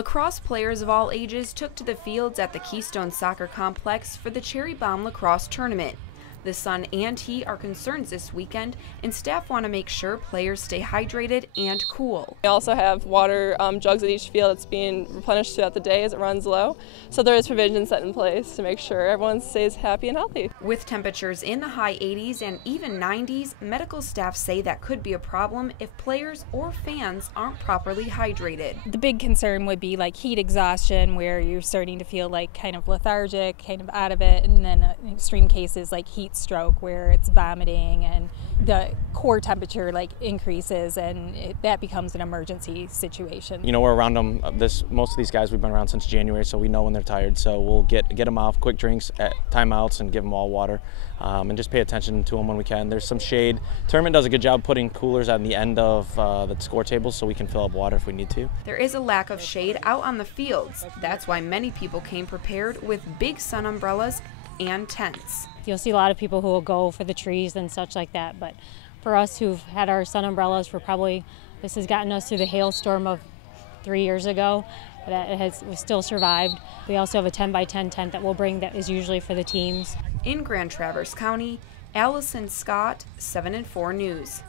Lacrosse players of all ages took to the fields at the Keystone Soccer Complex for the Cherry Bomb Lacrosse Tournament. The sun and heat are concerns this weekend, and staff want to make sure players stay hydrated and cool. We also have water jugs at each field that's being replenished throughout the day as it runs low. So there is provisions set in place to make sure everyone stays happy and healthy. With temperatures in the high 80s and even 90s, medical staff say that could be a problem if players or fans aren't properly hydrated. The big concern would be like heat exhaustion, where you're starting to feel like kind of lethargic, kind of out of it, and then in extreme cases like heat stroke where it's vomiting and the core temperature like increases, and that becomes an emergency situation. You know, we're around them. Most of these guys we've been around since January, so we know when they're tired. So we'll get them off, quick drinks at timeouts, and give them all water, and just pay attention to them when we can. There's some shade. Tournament does a good job putting coolers on the end of the score tables so we can fill up water if we need to. There is a lack of shade out on the fields. That's why many people came prepared with big sun umbrellas and tents. You'll see a lot of people who will go for the trees and such like that, but for us who've had our sun umbrellas this has gotten us through the hailstorm of 3 years ago, that we still survived. We also have a 10 by 10 tent that we'll bring that is usually for the teams. In Grand Traverse County, Allison Scott, 7 and 4 News.